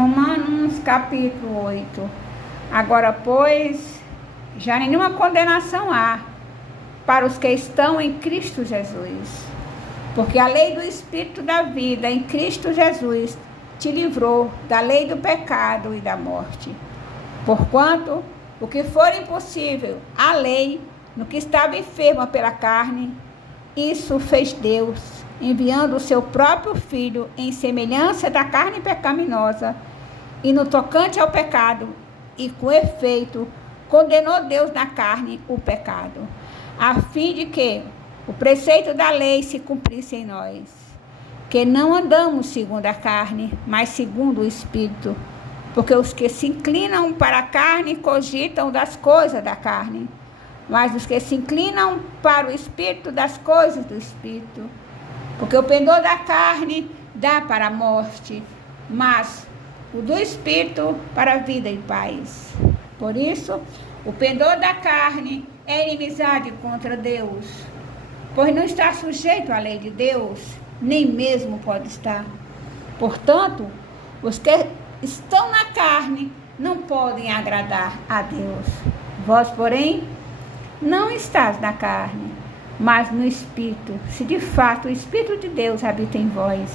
Romanos capítulo 8. Agora, pois, já nenhuma condenação há para os que estão em Cristo Jesus. Porque a lei do Espírito da vida em Cristo Jesus te livrou da lei do pecado e da morte. Porquanto, o que for impossível à lei, no que estava enferma pela carne, isso fez Deus, enviando o seu próprio Filho em semelhança da carne pecaminosa, e no tocante ao pecado, e com efeito, condenou Deus na carne o pecado, a fim de que o preceito da lei se cumprisse em nós, que não andamos segundo a carne, mas segundo o Espírito, porque os que se inclinam para a carne cogitam das coisas da carne, mas os que se inclinam para o Espírito, das coisas do Espírito. Porque o pendor da carne dá para a morte, mas o do Espírito para a vida e paz. Por isso, o pendor da carne é inimizade contra Deus, pois não está sujeito à lei de Deus, nem mesmo pode estar. Portanto, os que estão na carne não podem agradar a Deus. Vós, porém, não estás na carne, mas no Espírito, se de fato o Espírito de Deus habita em vós.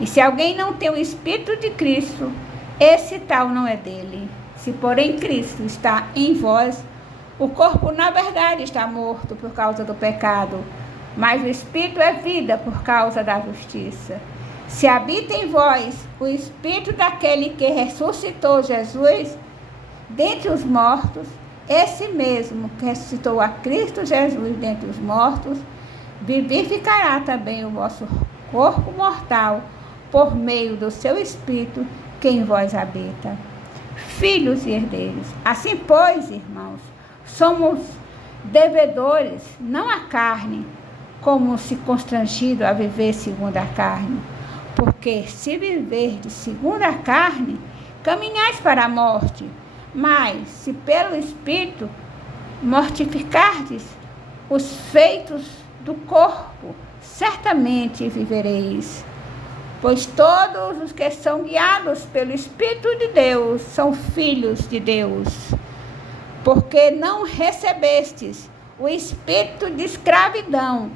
E se alguém não tem o Espírito de Cristo, esse tal não é dele. Se, porém, Cristo está em vós, o corpo, na verdade, está morto por causa do pecado, mas o Espírito é vida por causa da justiça. Se habita em vós o Espírito daquele que ressuscitou Jesus dentre os mortos, esse mesmo que ressuscitou a Cristo Jesus dentre os mortos, vivificará também o vosso corpo mortal por meio do seu Espírito que em vós habita. Filhos e herdeiros. Assim, pois, irmãos, somos devedores, não à carne, como se constrangido a viver segundo a carne. Porque se viverdes segundo a carne, caminhais para a morte. Mas, se pelo Espírito mortificardes os feitos do corpo, certamente vivereis. Pois todos os que são guiados pelo Espírito de Deus são filhos de Deus. Porque não recebestes o espírito de escravidão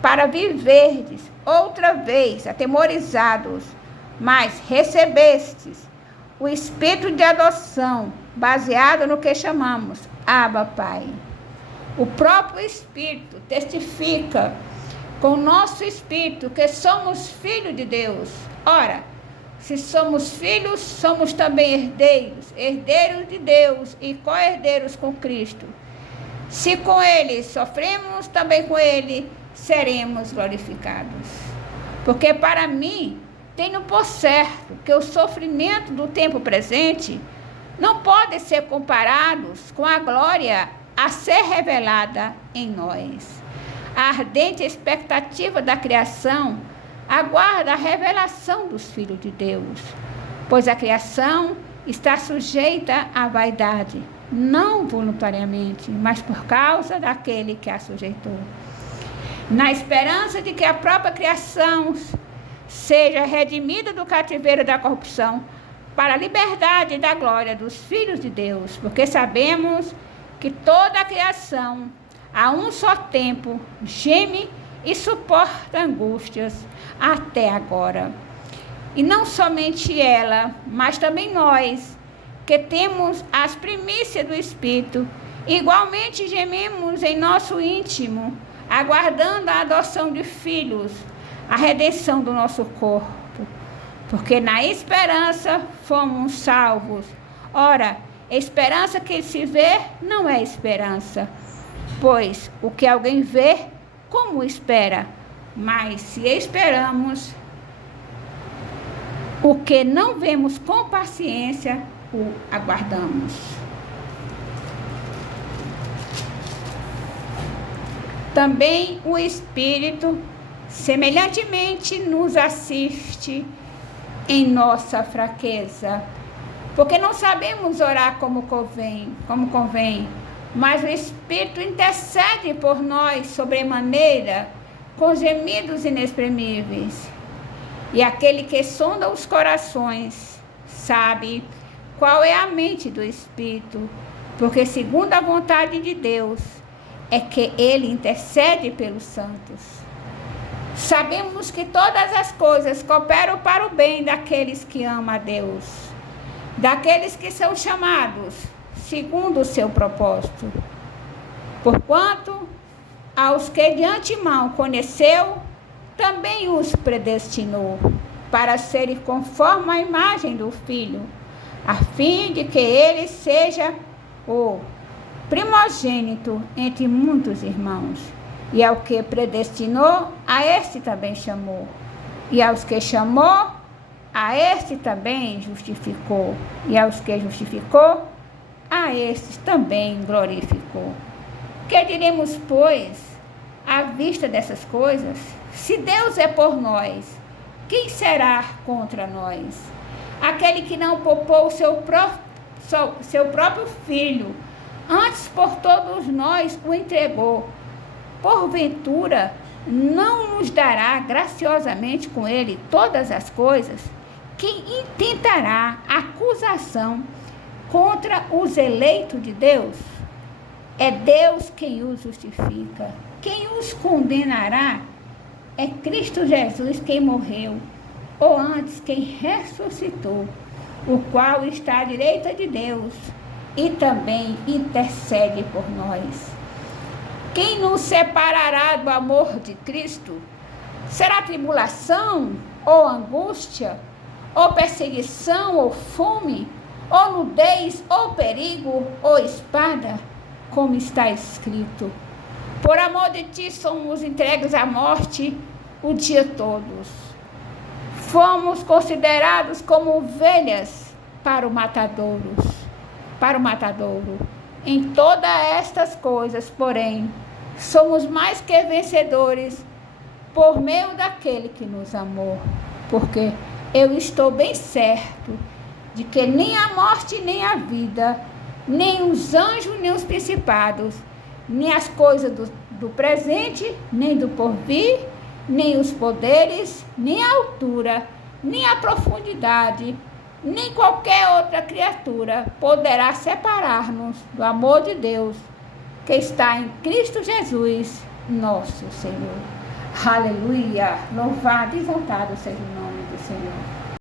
para viverdes outra vez atemorizados, mas recebestes o espírito de adoção, baseado no que chamamos Abba, Pai. O próprio Espírito testifica com o nosso espírito que somos filhos de Deus. Ora, se somos filhos, somos também herdeiros, herdeiros de Deus e co-herdeiros com Cristo. Se com Ele sofremos, também com Ele seremos glorificados. Porque para mim, tenho por certo que o sofrimento do tempo presente não pode ser comparados com a glória a ser revelada em nós. A ardente expectativa da criação aguarda a revelação dos filhos de Deus, pois a criação está sujeita à vaidade, não voluntariamente, mas por causa daquele que a sujeitou. Na esperança de que a própria criação seja redimida do cativeiro da corrupção para a liberdade da glória dos filhos de Deus, porque sabemos que toda a criação, a um só tempo, geme e suporta angústias até agora. E não somente ela, mas também nós, que temos as primícias do Espírito, igualmente gememos em nosso íntimo, aguardando a adoção de filhos, a redenção do nosso corpo. Porque na esperança fomos salvos. Ora, esperança que se vê não é esperança, pois o que alguém vê, como espera? Mas se esperamos o que não vemos com paciência, o aguardamos. Também o Espírito, semelhantemente, nos assiste em nossa fraqueza, porque não sabemos orar como convém, mas o Espírito intercede por nós sobremaneira, com gemidos inexprimíveis. E aquele que sonda os corações sabe qual é a mente do Espírito, porque segundo a vontade de Deus é que ele intercede pelos santos. Sabemos que todas as coisas cooperam para o bem daqueles que amam a Deus, daqueles que são chamados segundo o seu propósito. Porquanto aos que de antemão conheceu, também os predestinou para serem conforme a imagem do Filho, a fim de que ele seja o primogênito entre muitos irmãos. E ao que predestinou, a este também chamou. E aos que chamou, a este também justificou. E aos que justificou, a estes também glorificou. Que diremos, pois, à vista dessas coisas? Se Deus é por nós, quem será contra nós? Aquele que não poupou seu próprio Filho, antes por todos nós o entregou, porventura não nos dará graciosamente com ele todas as coisas? Quem intentará acusação contra os eleitos de Deus? É Deus quem os justifica. Quem os condenará? É Cristo Jesus quem morreu, ou antes quem ressuscitou, o qual está à direita de Deus e também intercede por nós. Quem nos separará do amor de Cristo? Será tribulação, ou angústia, ou perseguição, ou fome, ou nudez, ou perigo, ou espada? Como está escrito: por amor de ti somos entregues à morte o dia todos. Fomos considerados como ovelhas para o matadouro. Em todas estas coisas, porém, somos mais que vencedores por meio daquele que nos amou. Porque eu estou bem certo de que nem a morte, nem a vida, nem os anjos, nem os principados, nem as coisas do presente, nem do porvir, nem os poderes, nem a altura, nem a profundidade, nem qualquer outra criatura poderá separar-nos do amor de Deus que está em Cristo Jesus, nosso Senhor. Aleluia! Louvado e exaltado seja o nome do Senhor.